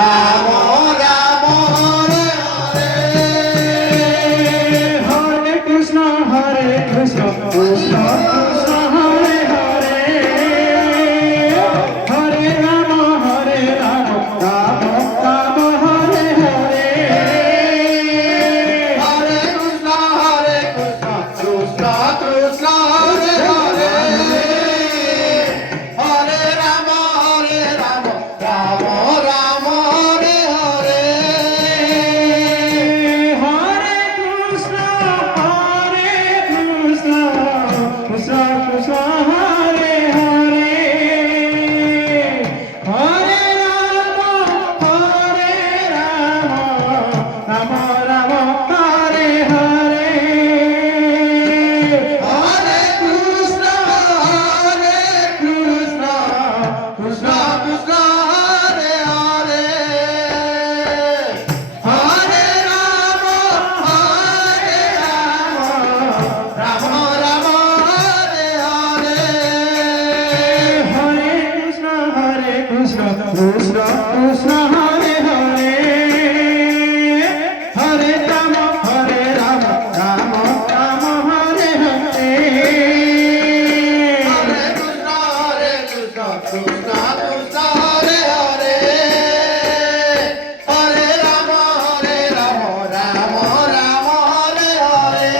Ram Ram Hare Hare Krishna Krishna Krishna Hare Hare Hare Ram Ram Ram Hare Hare Hare Krishna Krishna Krishna Hare Hare Hare Ram Ram Ram Ram Hare Hare Hare Krishna Krishna Krishna Krishna Hare Hare Hare Ram Ram Ram Hare Hare Hare Krishna Krishna Krishna Krishna Hare Hare Hare Ram Ram Ram Hare Hare Hare Krishna Krishna Krishna Hare Hare Hare Ram Ram Ram Hare Hare Hare Krishna Krishna Krishna Hare Hare Hare Ram Ram Ram Hare Hare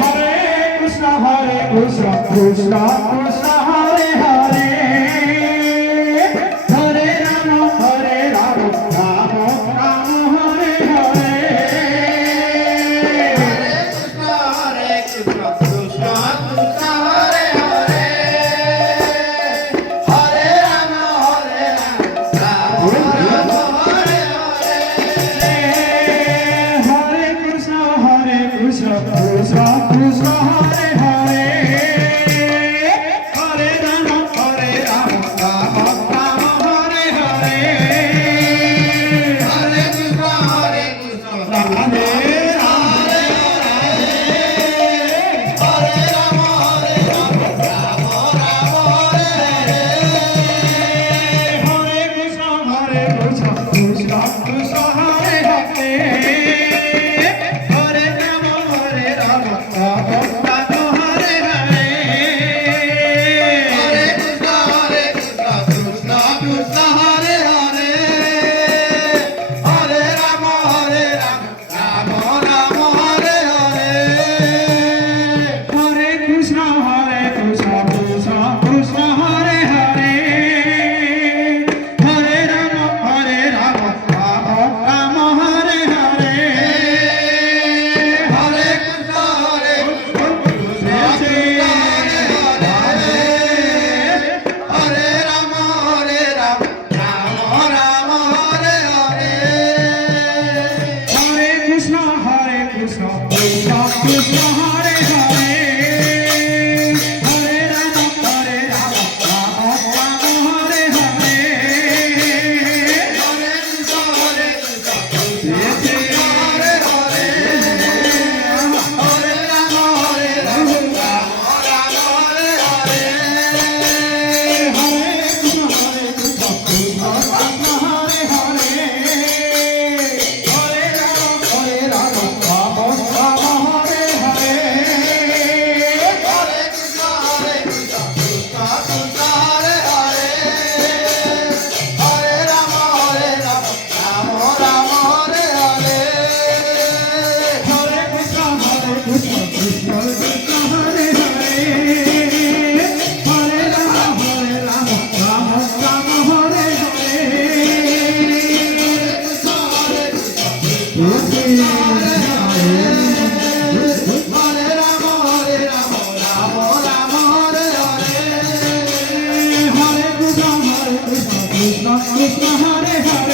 Hare Krishna Krishna Krishna Hare Hare Hare Ram Ram Ram Hare Hare Hare Krishna Krishna Krishna Hare Hare Hare Ram Ram Hare Hare Hare Krishna Krishna Krishna Hare Hare Hare Ram Ram Ram Hare Hare Hare Krishna Radhe Radhe Hare Ram Ram Ram Hare Hare Krishna Krishna Krishna Hare Hare Hare Ram Ram Ram Hare Hare Hare Krishna Krishna Krishna Hare Hare Hare Ram Ram Ram Hare Hare Hare Krishna Krishna Krishna Hare Hare Hare Ram Ram Ram Hare Hare Hare Krishna Krishna Hare Ram Ram Hare Hare Hare Krishna Krishna Krishna Hare Hare Hare Ram Ram Ram Hare Hare Hare Krishna Hare Hare Hare Ram Ram Ram Hare Hare Hare Krishna Krishna Hare Hare Hare Ram Ram Hare Hare Hare Krishna Krishna Krishna Hare Hare Hare Ram Ram Ram Hare Hare Hare Krishna Krishna Krishna Hare Hare Hare Ram Ram Ram Hare Hare Hare Ram Ram Ram Hare Hare Hare Krishna Krishna Krishna Hare Hare